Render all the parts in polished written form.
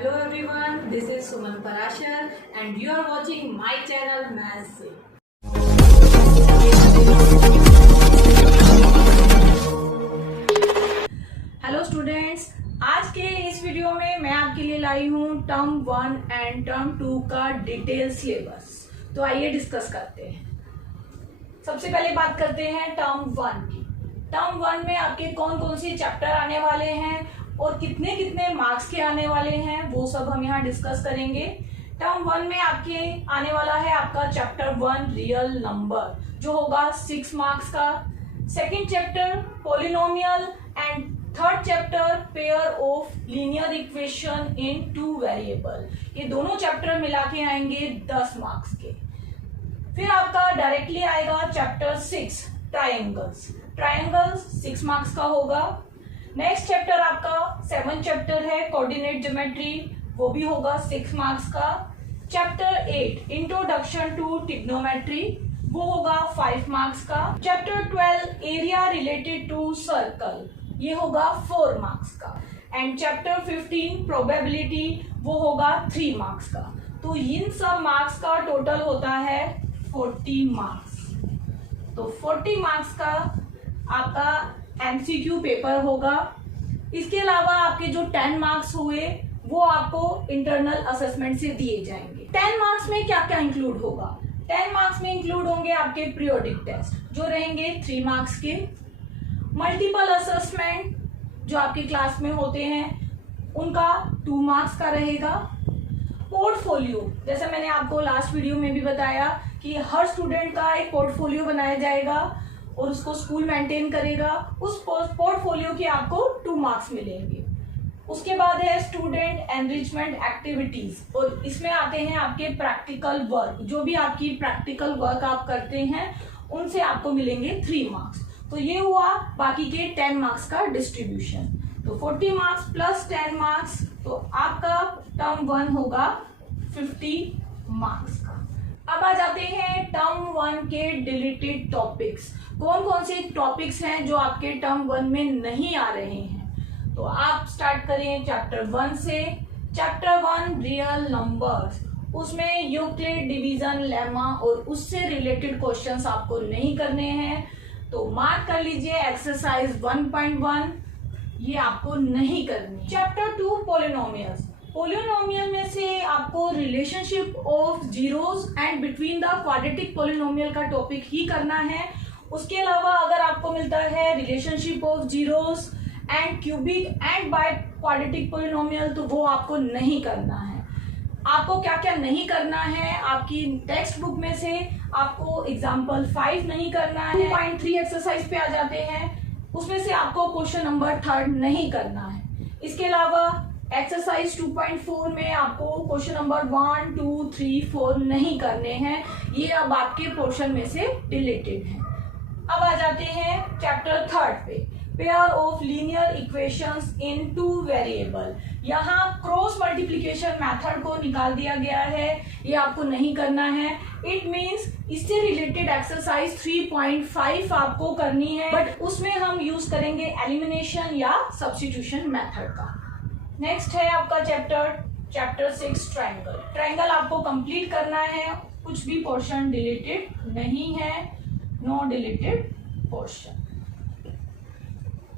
Hello everyone, this is Suman Parashar and you are watching my channel Maths से। Hello students, आज के इस video में मैं आपके लिए लाई हूँ टर्म 1 एंड टर्म 2 का डिटेल सिलेबस। तो आइए डिस्कस करते हैं। सबसे पहले बात करते हैं टर्म 1 की। टर्म 1 में आपके कौन कौन से चैप्टर आने वाले हैं और कितने कितने मार्क्स के आने वाले हैं वो सब हम यहाँ डिस्कस करेंगे। टर्म 1 में आपके आने वाला है आपका चैप्टर 1 रियल नंबर जो होगा 6 मार्क्स का। Second chapter polynomial and third chapter pair of linear equation in 2 variable. ये दोनों चैप्टर मिला के आएंगे 10 मार्क्स के। फिर आपका डायरेक्टली आएगा चैप्टर 6 ट्रायंगल्स। ट्रायंगल्स 6 मार्क्स का होगा। नेक्स्ट चैप्टर आपका 7 चैप्टर है कोऑर्डिनेट ज्योमेट्री, वो भी होगा 6 मार्क्स का। चैप्टर 8 इंट्रोडक्शन टू ट्रिग्नोमेट्री, वो होगा 5 मार्क्स का। Chapter 12 area related to circle, ये होगा 4 मार्क्स का। एंड चैप्टर 15 प्रोबेबिलिटी, वो होगा 3 मार्क्स का। तो इन सब मार्क्स का टोटल होता है 40 मार्क्स। तो 40 मार्क्स का आपका एमसीक्यू पेपर होगा। इसके अलावा आपके जो 10 मार्क्स हुए वो आपको इंटरनल असेसमेंट से दिए जाएंगे। 10 मार्क्स में क्या क्या इंक्लूड होगा? 10 मार्क्स में इंक्लूड होंगे आपके पीरियोडिक टेस्ट जो रहेंगे 3 मार्क्स के, मल्टीपल असेसमेंट जो आपकी क्लास में होते हैं उनका 2 मार्क्स का रहेगा। पोर्टफोलियो, जैसे मैंने आपको लास्ट वीडियो में भी बताया कि हर स्टूडेंट का एक पोर्टफोलियो बनाया जाएगा और उसको स्कूल मेंटेन करेगा। उस पोर्टफोलियो के आपको 2 मार्क्स मिलेंगे। उसके बाद है स्टूडेंट एनरिचमेंट एक्टिविटीज और इसमें आते हैं आपके प्रैक्टिकल वर्क। जो भी आपकी प्रैक्टिकल वर्क आप करते हैं उनसे आपको मिलेंगे 3 मार्क्स। तो ये हुआ बाकी के 10 मार्क्स का डिस्ट्रीब्यूशन। तो 40 मार्क्स प्लस 10 मार्क्स, तो आपका टर्म 1 होगा 50 मार्क्स का। अब आ जाते हैं टर्म 1 के डिलीटेड टॉपिक्स। कौन कौन से टॉपिक्स हैं जो आपके टर्म 1 में नहीं आ रहे हैं? तो आप स्टार्ट करिए चैप्टर 1 से। चैप्टर 1 रियल नंबर्स, उसमें यूक्लिड, डिवीजन, लेमा और उससे रिलेटेड क्वेश्चंस आपको नहीं करने हैं। तो मार्क कर लीजिए एक्सरसाइज 1.1, ये आपको नहीं करनी। चैप्टर 2 पॉलिनोमियल्स, पॉलिनोमियल में से आपको relationship of zeros and between the quadratic polynomial का टॉपिक ही करना है। उसके अलावा अगर आपको मिलता है relationship of zeros and cubic and by quadratic polynomial तो वो आपको नहीं करना है। आपको क्या क्या नहीं करना है? आपकी टेक्स्ट बुक में से आपको एग्जाम्पल 5 नहीं करना है। 2.3 एक्सरसाइज पे आ जाते हैं, उसमें से आपको क्वेश्चन नंबर 3 नहीं करना है। इसके अलावा एक्सरसाइज 2.4 में आपको क्वेश्चन नंबर 1, 2, 3, 4 नहीं करने हैं। ये अब आपके पोर्शन में से डिलीटेड है। अब आ जाते हैं चैप्टर 3 पे, pair of linear equations in 2 variable. यहाँ क्रॉस मल्टीप्लिकेशन मेथड को निकाल दिया गया है, ये आपको नहीं करना है। इट मींस इससे रिलेटेड एक्सरसाइज 3.5 आपको करनी है, बट उसमें हम यूज करेंगे एलिमिनेशन या सब्स्टिट्यूशन मेथड का। नेक्स्ट है आपका चैप्टर 6 ट्रायंगल। ट्रायंगल आपको कंप्लीट करना है, कुछ भी पोर्शन डिलीटेड नहीं है, no deleted portion.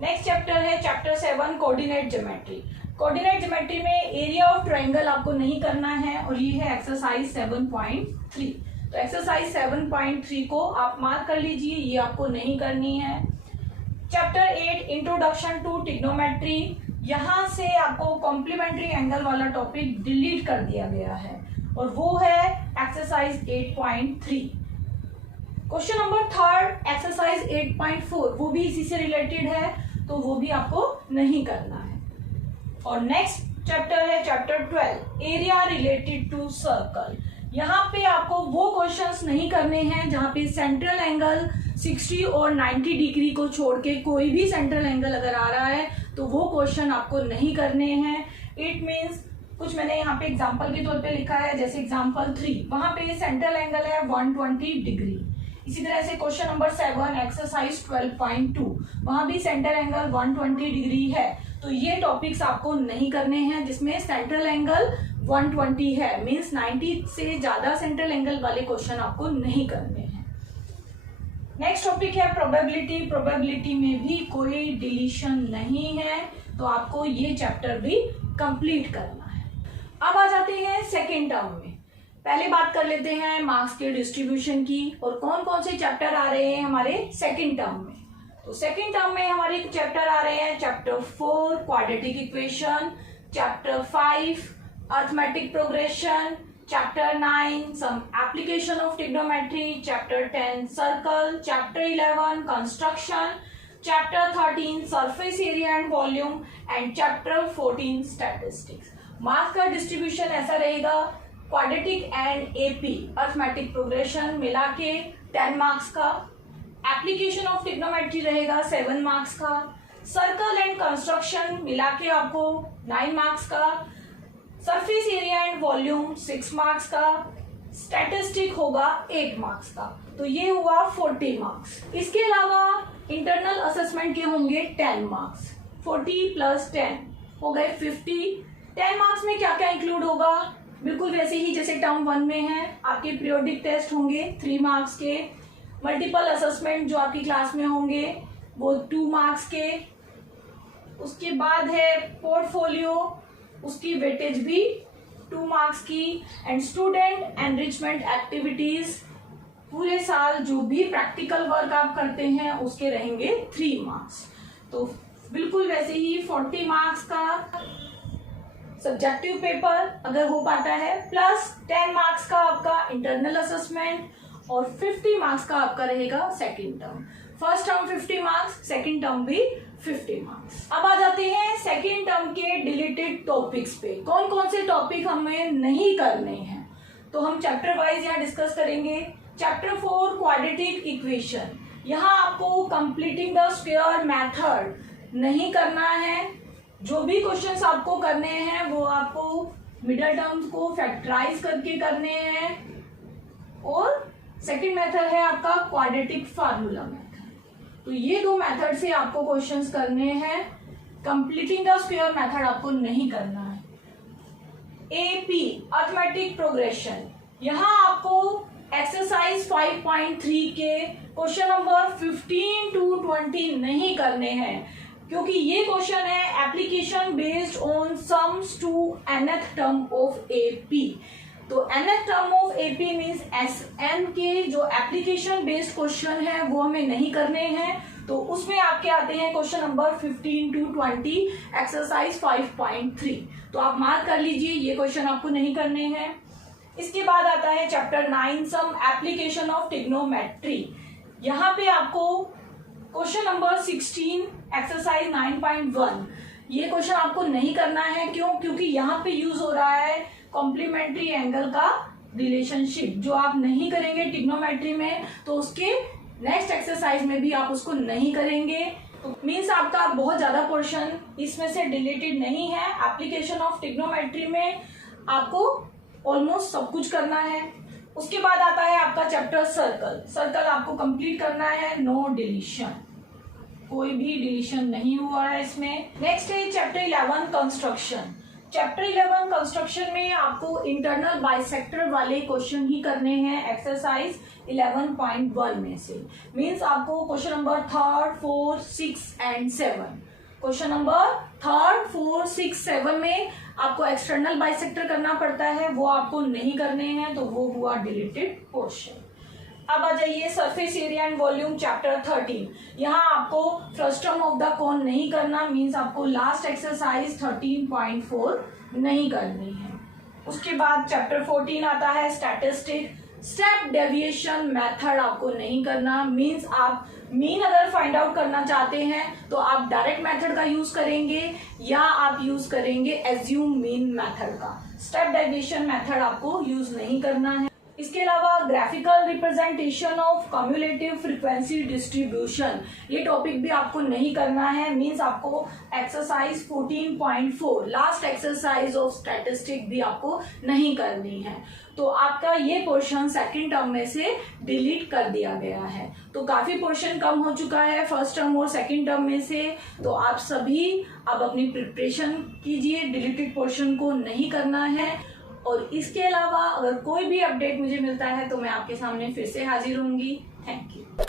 Next chapter है chapter 7 coordinate geometry. Coordinate geometry में एरिया ऑफ ट्रायंगल आपको नहीं करना है और ये है एक्सरसाइज 7.3। तो एक्सरसाइज 7.3 को आप मार्क कर लीजिए, ये आपको नहीं करनी है। चैप्टर 8 इंट्रोडक्शन टू ट्रिग्नोमेट्री, यहाँ से आपको कॉम्प्लीमेंट्री एंगल वाला टॉपिक डिलीट कर दिया गया है और वो है एक्सरसाइज 8.3। क्वेश्चन नंबर 3 एक्सरसाइज 8.4 वो भी इसी से रिलेटेड है, तो वो भी आपको नहीं करना है। और नेक्स्ट चैप्टर है chapter 12 area related to circle. यहाँ पे आपको वो क्वेश्चंस नहीं करने हैं जहाँ पे सेंट्रल एंगल 60 और 90 डिग्री को छोड़ के कोई भी सेंट्रल एंगल अगर आ रहा है तो वो क्वेश्चन आपको नहीं करने हैं। इट मीन्स कुछ मैंने यहाँ पे एग्जाम्पल के तौर पे लिखा है, जैसे एग्जाम्पल 3 वहां पे सेंट्रल एंगल है 120 डिग्री। इसी तरह से क्वेश्चन नंबर 7 एक्सरसाइज 12.2 वहां भी सेंटर एंगल 120 डिग्री है। तो ये टॉपिक्स आपको नहीं करने हैं, जिसमें सेंट्रल एंगल 120 है, मींस 90 से ज्यादा सेंट्रल एंगल वाले क्वेश्चन आपको नहीं करने हैं। नेक्स्ट टॉपिक है प्रोबेबिलिटी। प्रोबेबिलिटी में भी कोई डिलीशन नहीं है, तो आपको ये चैप्टर भी कंप्लीट करना है। अब आ जाते हैं सेकेंड टर्म में। पहले बात कर लेते हैं मार्क्स के डिस्ट्रीब्यूशन की और कौन कौन से चैप्टर आ रहे हैं हमारे सेकेंड टर्म में। तो सेकेंड टर्म में हमारे चैप्टर आ रहे हैं chapter 4 quadratic equation, chapter 5 arithmetic progression, chapter 9 some application of trigonometry, chapter 10 circle, chapter 11 construction, chapter 13 surface area and volume and chapter 14 statistics. Marks का डिस्ट्रीब्यूशन ऐसा रहेगा, quadratic and AP arithmetic progression मिला के 10 marks का, application of trigonometry रहेगा 7 marks का, circle and construction मिला के आपको 9 मार्क्स का, surface area and volume 6 marks का, स्टैटिस्टिक होगा 8 मार्क्स का। तो ये हुआ 40 मार्क्स। इसके अलावा इंटरनल असेसमेंट के होंगे 10 मार्क्स, 40 प्लस 10 हो गए 50। 10 मार्क्स में क्या क्या इंक्लूड होगा, बिल्कुल वैसे ही जैसे टर्म 1 में है। आपके पीरियोडिक टेस्ट होंगे 3 मार्क्स के, मल्टीपल असेसमेंट जो आपकी क्लास में होंगे वो 2 मार्क्स के, उसके बाद है पोर्टफोलियो, उसकी वेटेज भी 2 मार्क्स की, एंड स्टूडेंट एनरिचमेंट एक्टिविटीज पूरे साल जो भी प्रैक्टिकल वर्क आप करते हैं उसके रहेंगे 3 मार्क्स। तो बिल्कुल वैसे ही 40 मार्क्स का सब्जेक्टिव पेपर अगर हो पाता है, प्लस 10 मार्क्स का आपका इंटरनल असेसमेंट और 50 मार्क्स का आपका रहेगा second term. First term 50 marks, second term भी 50 मार्क्स। अब आ जाते हैं सेकेंड टर्म के डिलीटेड टॉपिक्स पे। कौन कौन से टॉपिक हमें नहीं करने हैं, तो हम चैप्टर वाइज यहाँ डिस्कस करेंगे। चैप्टर 4 क्वाड्रेटिक इक्वेशन, यहाँ आपको कंप्लीटिंग द स्क्वायर मेथड नहीं करना है। जो भी क्वेश्चंस आपको करने हैं वो आपको मिडल टर्म्स को फैक्टराइज करके करने हैं, और सेकंड मेथड है आपका क्वाड्रेटिक फार्मूला मेथड। तो ये 2 मेथड से आपको क्वेश्चंस करने हैं, कंप्लीटिंग द स्क्वायर मेथड आपको नहीं करना है। एपी अर्थमेटिक प्रोग्रेशन, यहाँ आपको एक्सरसाइज 5.3 के क्वेश्चन नंबर 15 to 20 नहीं करने हैं, क्योंकि ये क्वेश्चन है application based on sums to nth term of AP. तो nth term of AP means SN के जो एप्लीकेशन बेस्ड क्वेश्चन है वो हमें नहीं करने हैं। तो उसमें आपके आते हैं क्वेश्चन नंबर 15 to 20 एक्सरसाइज 5.3। तो आप मार्क कर लीजिए, ये क्वेश्चन आपको नहीं करने हैं। इसके बाद आता है chapter 9 some application of trigonometry. यहाँ पे आपको क्वेश्चन नंबर 16 एक्सरसाइज 9.1 ये क्वेश्चन आपको नहीं करना है। क्यों? क्योंकि यहाँ पे यूज हो रहा है कॉम्प्लीमेंट्री एंगल का रिलेशनशिप, जो आप नहीं करेंगे ट्रिग्नोमेट्री में, तो उसके नेक्स्ट एक्सरसाइज में भी आप उसको नहीं करेंगे। तो मीन्स आपका बहुत ज्यादा पोर्शन इसमें से डिलीटेड नहीं है। एप्लीकेशन ऑफ ट्रिग्नोमेट्री में आपको ऑलमोस्ट सब कुछ करना है। उसके बाद आता है आपका चैप्टर सर्कल। सर्कल आपको कंप्लीट करना है, नो डिलीशन, कोई भी डिलीशन नहीं हुआ है इसमें। नेक्स्ट है चैप्टर 11 कंस्ट्रक्शन। चैप्टर 11 कंस्ट्रक्शन में आपको इंटरनल बाइसेक्टर वाले क्वेश्चन ही करने हैं एक्सरसाइज 11.1 में से। मीन्स आपको question number 3, 4, 6 and 7, question number 3, 4, 6, 7 में आपको एक्सटर्नल बाइसेक्टर करना पड़ता है, वो आपको नहीं करने हैं, तो वो हुआ डिलीटेड पोर्शन। अब आ जाइए surface area and volume chapter 13। यहाँ आपको फ्रस्टम ऑफ द कोन नहीं करना, मीन्स आपको लास्ट एक्सरसाइज 13.4 नहीं करनी है। उसके बाद चैप्टर 14 आता है स्टैटिस्टिक। स्टेप डेविएशन मेथड आपको नहीं करना, मीन्स आप मीन अगर फाइंड आउट करना चाहते हैं तो आप डायरेक्ट मेथड का यूज करेंगे या आप यूज करेंगे एज्यूम मीन मेथड का। स्टेप डेविएशन मेथड आपको यूज नहीं करना है। इसके अलावा graphical representation of cumulative frequency distribution, ये टॉपिक भी आपको नहीं करना है। मींस आपको exercise 14.4 last exercise of statistic भी आपको नहीं करनी है। तो आपका ये पोर्शन सेकंड टर्म में से डिलीट कर दिया गया है। तो काफी पोर्शन कम हो चुका है फर्स्ट टर्म और सेकंड टर्म में से। तो आप सभी अब अपनी प्रिपरेशन कीजिए, डिलीटेड पोर्शन को नहीं करना है। और इसके अलावा अगर कोई भी अपडेट मुझे मिलता है तो मैं आपके सामने फिर से हाजिर होंगी। Thank you.